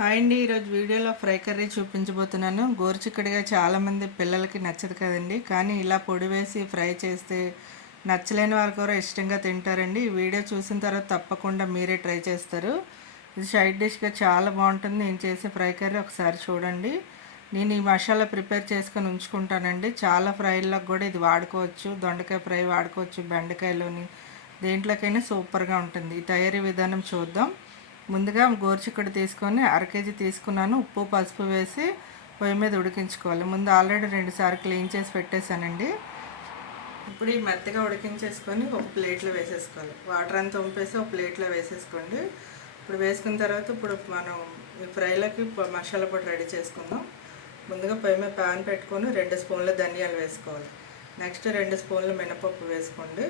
Hi అండి. ఈరోజు వీడియోలో ఫ్రై కర్రీ చూపించబోతున్నాను. గోరుచిక్కడిగా చాలామంది పిల్లలకి నచ్చదు కదండి. కానీ ఇలా పొడి వేసి ఫ్రై చేస్తే నచ్చలేని వారు కూడా ఇష్టంగా తింటారండి. ఈ వీడియో చూసిన తర్వాత తప్పకుండా మీరే ట్రై చేస్తారు. ఇది సైడ్ డిష్గా చాలా బాగుంటుంది. నేను చేసే ఫ్రై కర్రీ ఒకసారి చూడండి. నేను ఈ మసాలా ప్రిపేర్ చేసుకొని ఉంచుకుంటానండి. చాలా ఫ్రైలకు కూడా ఇది వాడుకోవచ్చు. దొండకాయ ఫ్రై వాడుకోవచ్చు. బెండకాయలోని దేంట్లోకైనా సూపర్గా ఉంటుంది. ఈ తయారీ విధానం చూద్దాం. ముందుగా గోరుచిక్కుడు తీసుకొని అర కేజీ తీసుకున్నాను. ఉప్పు పసుపు వేసి పొయ్యి మీద ఉడికించుకోవాలి. ముందు ఆల్రెడీ రెండు సార్లు క్లీన్ చేసి పెట్టేశానండి. ఇప్పుడు ఈ మెత్తగా ఉడికించేసుకొని ఒక ప్లేట్లో వేసేసుకోవాలి. వాటర్ అంతా తొంపేసి ఒక ప్లేట్లో వేసేసుకోండి. ఇప్పుడు వేసుకున్న తర్వాత ఇప్పుడు మనం ఈ ఫ్రైలోకి మసాలా పొడి రెడీ చేసుకుందాం. ముందుగా పొయ్యి మీద ప్యాన్ పెట్టుకొని రెండు స్పూన్ల ధనియాలు వేసుకోవాలి. నెక్స్ట్ రెండు స్పూన్ల మినపప్పు వేసుకోండి.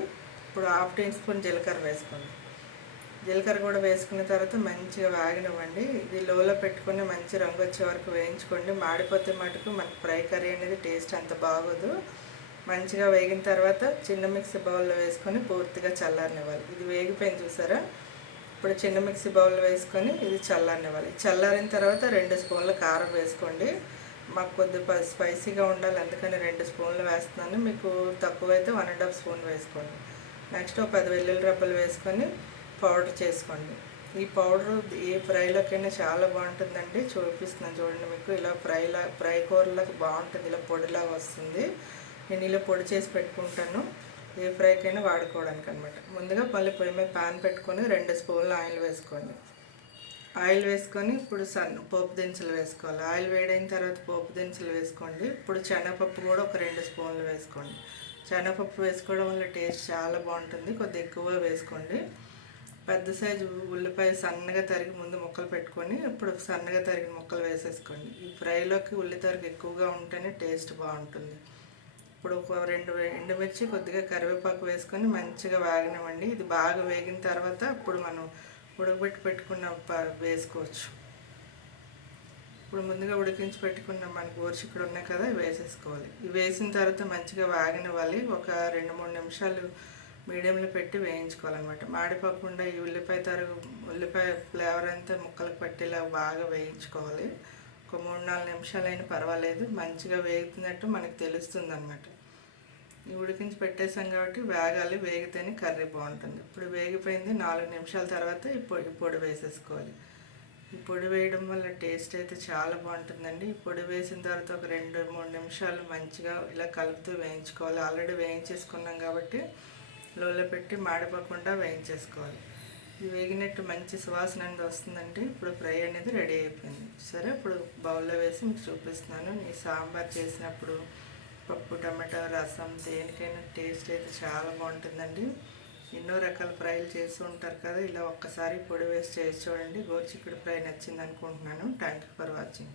ఇప్పుడు హాఫ్ టీ స్పూన్ జీలకర్ర వేసుకోండి. జీలకర్ర కూడా వేసుకున్న తర్వాత మంచిగా వేగనివ్వండి. ఇది లోలో పెట్టుకుని మంచి రంగు వచ్చే వరకు వేయించుకోండి. మాడిపోతే మటుకు మనకు ఫ్రై కర్రీ అనేది టేస్ట్ అంత బాగోదు. మంచిగా వేగిన తర్వాత చిన్న మిక్సీ బౌల్లో వేసుకొని పూర్తిగా చల్లారనివ్వాలి. ఇది వేగిపోయింది చూసారా? ఇప్పుడు చిన్న మిక్సీ బౌల్లో వేసుకొని ఇది చల్లారనివ్వాలి. చల్లారిన తర్వాత రెండు స్పూన్ల కారం వేసుకోండి. మాకు కొద్దిగా స్పైసీగా ఉండాలి. అందుకని రెండు స్పూన్లు వేస్తున్నాను. మీకు తక్కువైతే వన్ అండ్ హాఫ్ స్పూన్ వేసుకోండి. నెక్స్ట్ ఒక పది వెల్లుల్లి రబ్బలు వేసుకొని పౌడర్ చేసుకోండి. ఈ పౌడర్ ఏ ఫ్రైలోకైనా చాలా బాగుంటుందండి. చూపిస్తున్నాను చూడండి మీకు. ఇలా ఫ్రైలా ఫ్రై కూరలకు బాగుంటుంది. ఇలా పొడిలాగా వస్తుంది. నేను ఇలా పొడి చేసి పెట్టుకుంటాను. ఏ ఫ్రైకైనా వాడుకోవడానికి అనమాట ముందుగా మళ్ళీ పొడి మీద ప్యాన్ పెట్టుకొని రెండు స్పూన్లు ఆయిల్ వేసుకోండి. ఆయిల్ వేసుకొని ఇప్పుడు సన్ పోపు దినుసులు వేసుకోవాలి. ఆయిల్ వేడైన తర్వాత పోపు దినుసులు వేసుకోండి. ఇప్పుడు శనగపప్పు కూడా ఒక రెండు స్పూన్లు వేసుకోండి. శనగపప్పు వేసుకోవడం వల్ల టేస్ట్ చాలా బాగుంటుంది. కొద్దిగా ఎక్కువ వేసుకోండి. పెద్ద సైజు ఉల్లిపాయ సన్నగా తరిగి ముందు ముక్కలు పెట్టుకొని ఇప్పుడు సన్నగా తరిగిన ముక్కలు వేసేసుకోండి. ఈ ఫ్రైలోకి ఉల్లి తరుగు ఎక్కువగా ఉంటేనే టేస్ట్ బాగుంటుంది. ఇప్పుడు ఒక రెండు ఎండుమిర్చి కొద్దిగా కరివేపాకు వేసుకొని మంచిగా వేగనివ్వండి. ఇది బాగా వేగిన తర్వాత ఇప్పుడు మనం ఉడకబెట్టి పెట్టుకున్న ప- వేసుకోవచ్చు. ఇప్పుడు ముందుగా ఉడికించి పెట్టుకున్న మన గోరుచిక్కుడు ఉన్నాయి కదా వేసేసుకోవాలి. ఇవి వేసిన తర్వాత మంచిగా వేగనివ్వాలి. ఒక రెండు మూడు నిమిషాలు మీడియంలో పెట్టి వేయించుకోవాలన్నమాట. మాడిపోకుండా ఈ ఉల్లిపాయ తరుగు ఉల్లిపాయ ఫ్లేవర్ అంతా ముక్కలకు పట్టేలా బాగా వేయించుకోవాలి. ఒక మూడు నాలుగు నిమిషాలైనా పర్వాలేదు. మంచిగా వేగుతున్నట్టు మనకు తెలుస్తుంది అనమాట ఈ ఉడికించి పెట్టేసాం కాబట్టి వేగాలి. వేగితేనే కర్రీ బాగుంటుంది. ఇప్పుడు వేగిపోయింది. నాలుగు నిమిషాల తర్వాత ఈ పొడి పొడి వేసేసుకోవాలి. ఈ పొడి వేయడం వల్ల టేస్ట్ అయితే చాలా బాగుంటుందండి. ఈ పొడి వేసిన తర్వాత ఒక రెండు మూడు నిమిషాలు మంచిగా ఇలా కలుపుతూ వేయించుకోవాలి. ఆల్రెడీ వేయించేసుకున్నాం కాబట్టి లోలో పెట్టి మాడిపోకుండా వేయించేసుకోవాలి. ఇది వేగినట్టు మంచి సువాసన అనేది వస్తుందండి ఇప్పుడు ఫ్రై అనేది రెడీ అయిపోయింది. సరే ఇప్పుడు బౌల్లో వేసి మీకు చూపిస్తున్నాను. ఈ సాంబార్ చేసినప్పుడు పప్పు టమాటా రసం దేనికైనా టేస్ట్ అయితే చాలా బాగుంటుందండి. ఎన్నో రకాల ఫ్రైలు చేస్తూ ఉంటారు కదా ఇలా ఒక్కసారి పొడి వేసి చేసి చూడండి. గోరుచిక్కుడు ఫ్రై నచ్చింది అనుకుంటున్నాను. Thank you for watching.